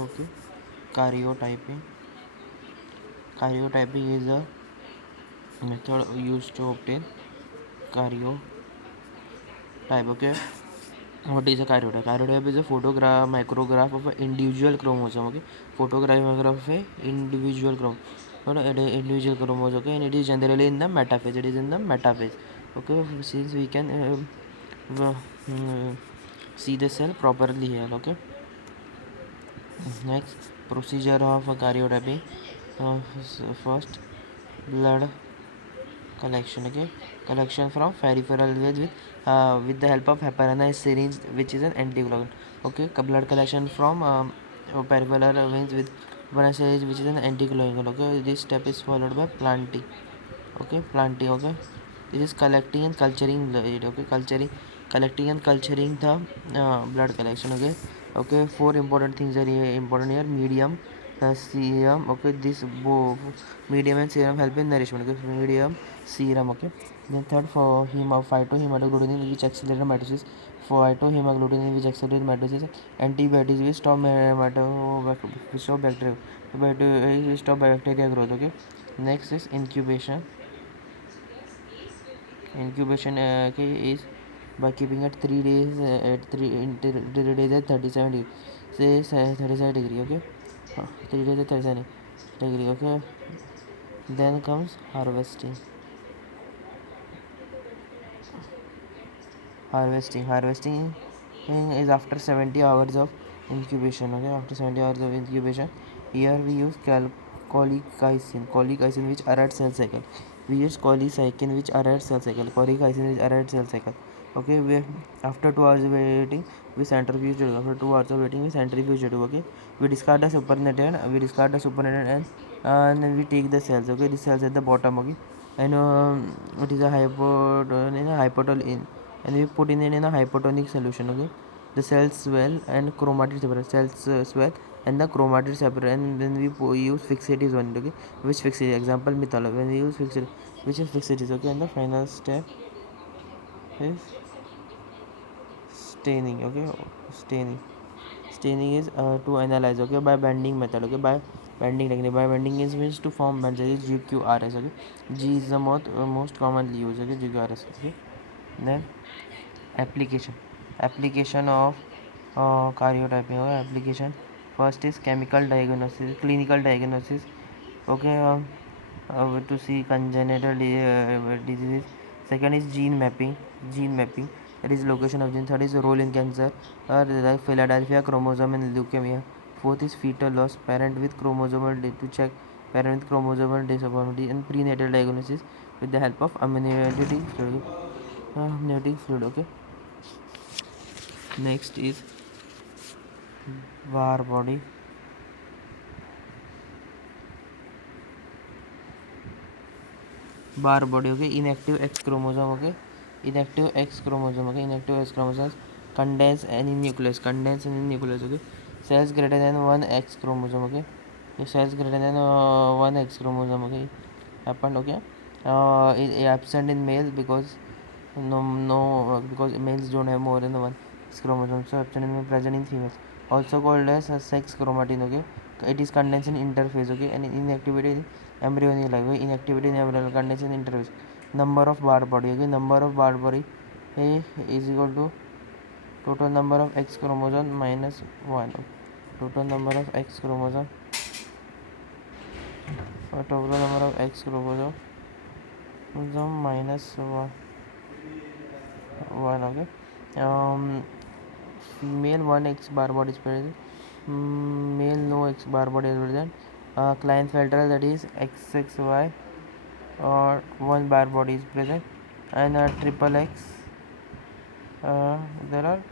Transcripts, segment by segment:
Okay, karyotyping. Karyotyping is a method used to obtain karyotype. Okay, what is a karyotype? Karyotype is a photograph micrograph of an individual chromosome. Okay, photograph micrograph of a individual chromosome. Individual chromosome. Okay, and it is generally in the metaphase. It is in the metaphase. Okay, since we can see the cell properly here. Okay, next procedure of karyotyping. First, blood collection. Okay, collection from peripheral veins with the help of heparinase syringe, which is an anticoagulant. Okay, blood collection from peripheral veins with heparinase syringe, which is an anticoagulant. Okay, this step is followed by planting. Okay, planting. Okay, this is collecting and culturing blood. Okay, collecting and culturing the blood collection. Okay, okay, four important things are important here: medium, serum. Okay, this both medium and serum help in nourishment. Okay, medium, serum. Okay, then third for phytohematoglutinin, which accelerates mitosis. Phytohemagglutinin, which accelerates mitosis. Antibiotics, which stop bacteria. Which stop bacteria growth. Okay, next is incubation. Incubation okay, is by keeping it 3 days at 3 days at 37 degree. Say 37 degree. Okay, 3 days at 37 degree. Okay, then comes harvesting. Harvesting is after 70 hours of incubation. Okay, after 70 hours of incubation, here we use cholecystine which arrest cell cycle. We use cholecystine which arrest cell cycle. Cholecystine which arrest cell cycle. Okay, we after 2 hours waiting we centrifuge it. After 2 hours of waiting we centrifuge it. Okay, we discard the supernatant and then we take the cells. Okay, the cells at the bottom. Okay, and it is a hypotonic and we put in it in a hypotonic solution. Okay, the cells swell and chromatid separate. Cells swell and the chromatid separate, and then we use fixative one. Okay, which fixative? Example methanol. When we use fixative, which is fixative? Okay, and the final step is staining. Okay, staining is to analyze. Okay, by bending method. Okay, by bending technique. By bending is means to form bands. Is GQRS. Okay, G is the most commonly used. Okay, GQRS. Okay, then application of karyotyping. Okay, application first is chemical diagnosis, clinical diagnosis. Okay, to see congenital diseases. Second is gene mapping, that is location of gene. Third is role in cancer, like Philadelphia chromosome and leukemia. Fourth is fetal loss, parent with chromosomal to check parent with chromosomal disability, and prenatal diagnosis with the help of amniotic fluid. Okay, next is var body. Okay, inactive X chromosome. Okay, inactive X chromosome. Okay, inactive X chromosomes condense in nucleus. Okay, cells greater than one X chromosome. Okay, cells greater than one X chromosome. Okay, happened. Okay, absent in male because because males don't have more than one X chromosome, so absent in present in females, also called as a sex chromatin. Okay, it is condensed in interphase. Okay, and inactivity in embryonic life. Okay, inactivity in embryonic condensed in interphase. Number of barred body. Okay, number of barred body is equal to total number of X chromosome minus 1. Total number of X chromosome total number of X chromosome minus 1. Okay, female 1 X bar body is present, male no X bar body is present. Klinefelter, that is XXY or 1 bar body is present, and triple X there are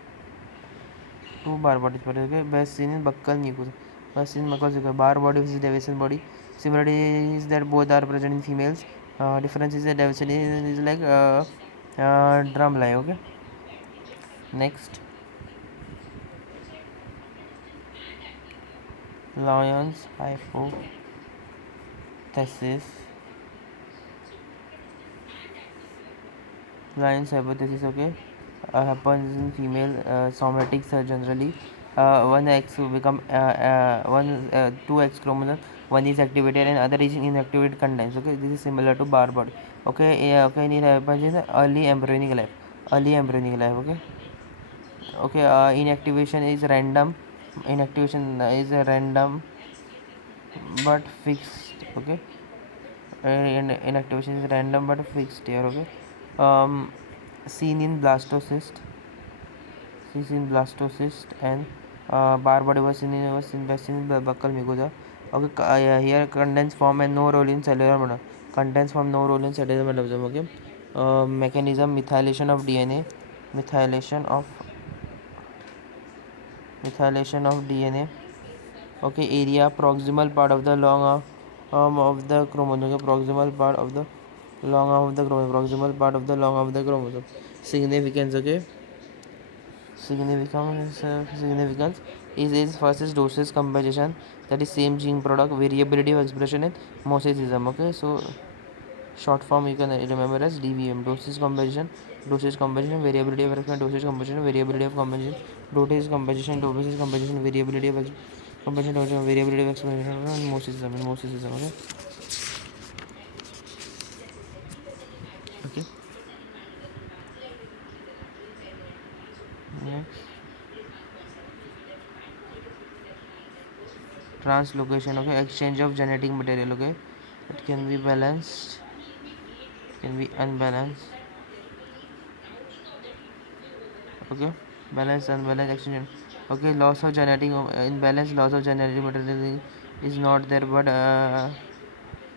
2 bar bodies present. Okay, best seen in buccal nucleus. Best seen in buccal nucleus. Bar body is Davison body. Similarity is that both are present in females. Difference is that Davison is like drum line. Okay, next, Lyon's hypothesis. Okay, happens in female somatics generally, one X will become one two X chromosome, one is activated and other is inactivated condense. Okay, this is similar to bar body. Okay, okay, it happens in early embryonic life. Early embryonic life. Okay, okay. Inactivation is random. Inactivation is random but fixed. Okay, inactivation is random but fixed here. Okay, um, seen in blastocyst. Seen in blastocyst and bar body was seen in buccal mucosa. Okay, here condense form and no role in cellular metabolism. Condense form no role in cellular metabolism. Okay, mechanism methylation of methylation of DNA. Okay, area proximal part of the long of the chromosome. Okay, proximal part of the long arm of the chromosome. Proximal part of the long arm of the chromosome. Significance. Okay, significance is first is dosage composition, that is same gene product, variability of expression and mosaicism. Okay, so short form you can remember as DVM. Dosage composition, variability of expression, dosage composition, variability of composition, dosage composition, variability of composition, variability of expression, and mosaicism. Okay, okay. Next, translocation. Okay, exchange of genetic material. Okay, it can be balanced, can be unbalanced. Okay, balance unbalance exchange. Okay, loss of genetic imbalance, loss of genetic material is not there, but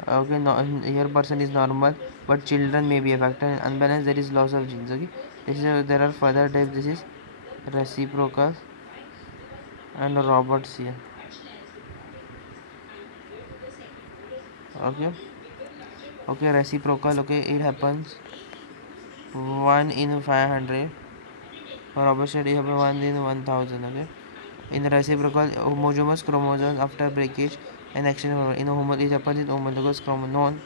okay, no, here person is normal but children may be affected. Unbalance, there is loss of genes. Okay, this is there are further types. This is reciprocal and Robertsian. Okay, okay, reciprocal. Okay, it happens 1 in 500. Robertsian, it happens 1 in 1000. Okay, in reciprocal homologous chromosomes after breakage and exchange in it happens in homologous chromosome.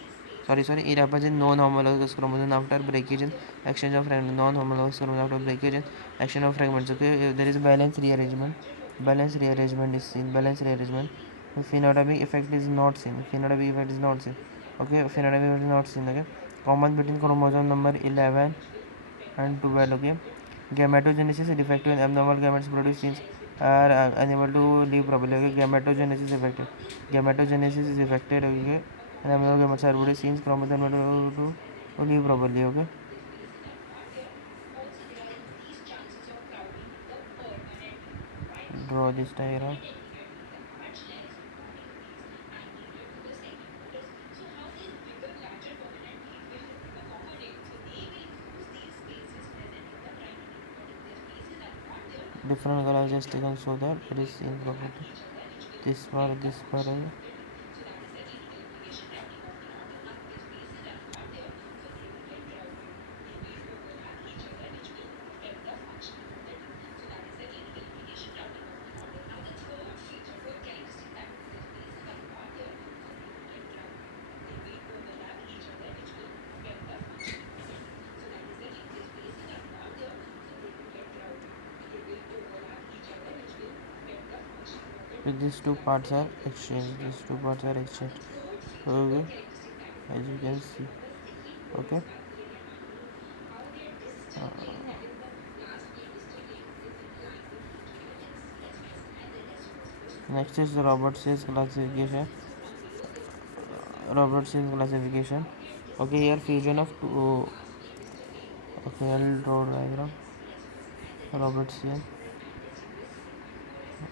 Sorry, it happens in non-homologous chromosome after breakage and exchange of fragments. Non-homologous chromosome after breakage and exchange of fragments. Okay, there is balance rearrangement. Balance rearrangement is seen. Balance rearrangement. Phenotypic effect is not seen. Phenotypic effect is not seen. Okay, phenotypic effect is not seen. Okay, common between chromosome number 11 and 12. Okay, gametogenesis is defective and abnormal gametes produce genes are unable to live properly. Okay, gametogenesis is affected. Gametogenesis is affected. Okay, and abnormal gametes are produced genes chromosome unable to live properly. Okay, draw this diagram. Different colors is taken so that it is in property. This part. Okay. These two parts are exchanged. These two parts are exchanged. Okay, as you can see. Okay. Next is the Robertson's classification. Robertson's classification. Okay, here fusion of two. Okay, I'll draw diagram. Robertson,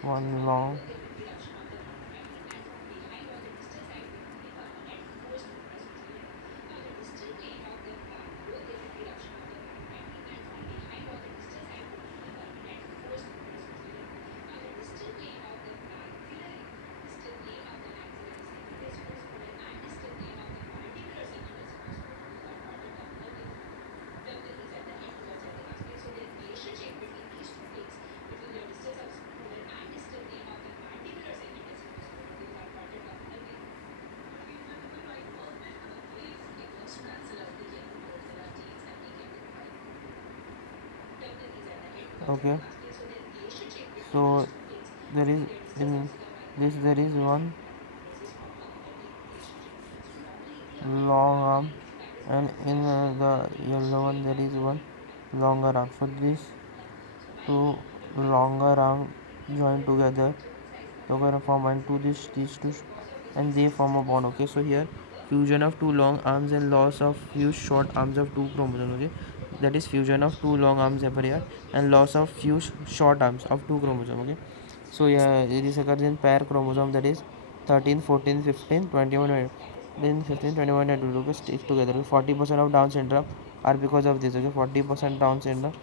one long. Okay, so there is in this there is one long arm, and in the yellow one there is one longer arm. So these two longer arm join together together form one to these two, and they form a bond. Okay, so here fusion of two long arms and loss of few short arms of two chromosomes. Okay, that is fusion of two long arms appear here and loss of few short arms of two chromosomes. Okay, so yeah, this occurs in pair chromosome, that is 13, 14, 15, 21. Then 15, 21 and 22 stick together. 40% of Down syndrome are because of this. Okay, 40% Down syndrome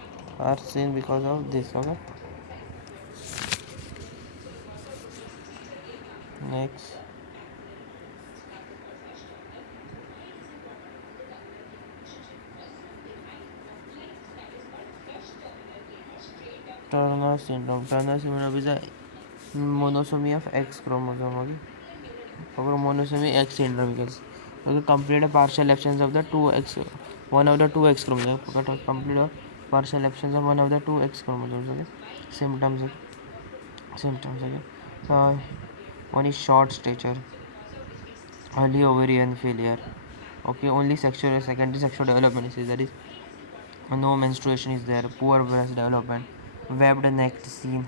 are seen because of this. Okay, next. Turner syndrome. Turner syndrome is a monosomy of X chromosome. Okay, or monosomy X syndrome because okay, complete a partial absence of the two X, one of the two X chromosomes. Complete a partial absence of one of the two X chromosomes. Okay, symptoms. Symptoms. Okay, one is short stature, early ovarian failure. Okay, only sexual secondary sexual development is, that is no menstruation is there, poor breast development, webbed neck seen,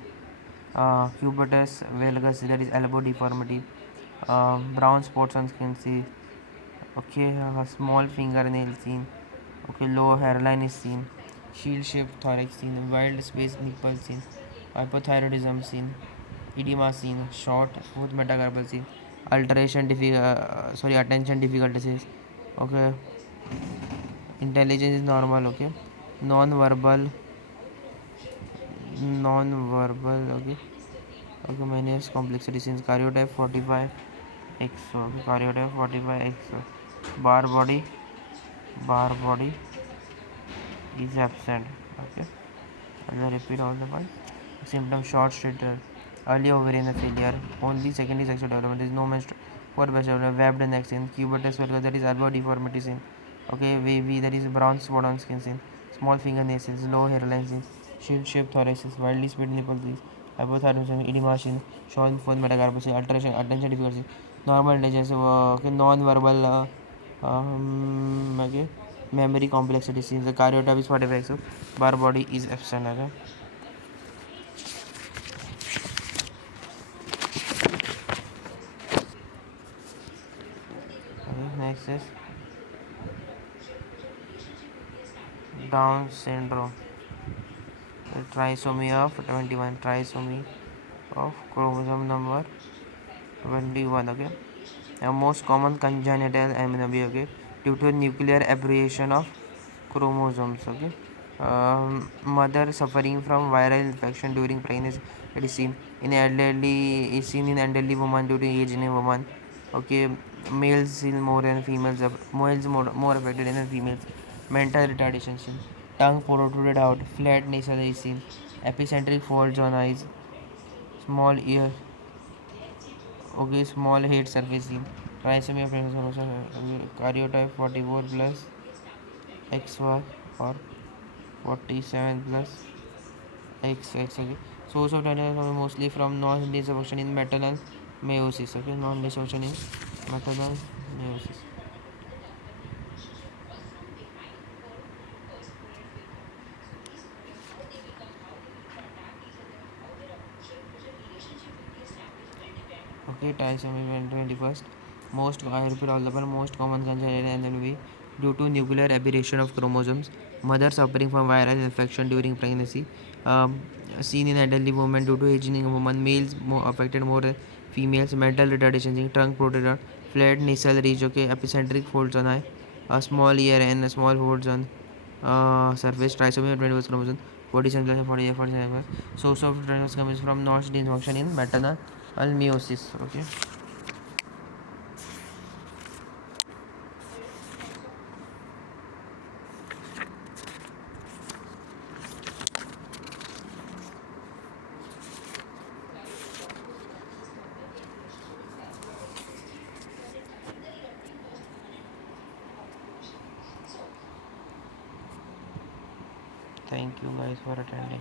cubitus valgus, that is elbow deformity, brown spots on skin see. Okay, small fingernail seen. Okay, low hairline is seen, shield shaped thorax seen, wild space nipple seen, hypothyroidism seen, edema seen, short smooth metacarpal seen, attention difficulties. Okay, intelligence is normal. Okay, non-verbal, non-verbal. Okay, okay, many complexity since karyotype 45X. Okay, karyotype 45X. Bar body is absent. Okay, I'll repeat all the points. Symptoms: short stature, early ovarian failure, only secondary sexual development, there is no menstruation, poor breast development, webbed neck skin, cubitus valgus, that is elbow deformity seen. Okay, wavy, that is brown spot on skin seen, small fingernail scenes, low hairline scenes, shield shaped thorax, widely spread nipple scenes, hypothyroidism, edema seen, showing for metacarpal seen, alteration, attention difficulty, normal intelligence, okay, non-verbal, okay, memory complexity scenes, the karyotype is 45, so bar body is absent. Okay. Okay, next is Down syndrome. The trisomy of 21. Trisomy of chromosome number 21. Okay. The most common congenital anomally. Okay. Due to nuclear aberration of chromosomes. Okay. Mother suffering from viral infection during pregnancy. It is seen in elderly woman due to age in a woman. Okay. Males seen more than females. Males more affected than females. Mental retardation seen. Tongue protruded out. Flat nasal is seen. Epicentric folds on eyes. Small ear. Okay. Small head surface seen. Trisomy of karyotype 44 plus XY or 47 plus XX. Okay. Source of tenderness are mostly from non-invasive function in maternal meiosis. Okay, non-invasive function in maternal meiosis. Okay, trisomy 21st. I repeat all the most common congenital anomally due to nuclear aberration of chromosomes. Mother suffering from viral infection during pregnancy. Um, Seen in elderly women due to aging in women. Males more affected more than females. Mental retardation, trunk protruded, flat nasal ridge. Okay, epicentric folds on eye, a small ear and a small folds on surface. Trisomy 21 chromosome. 47 48 47. Source of transmission comes from notch dysfunction in maternal meiosis. Okay. Thank you guys for attending.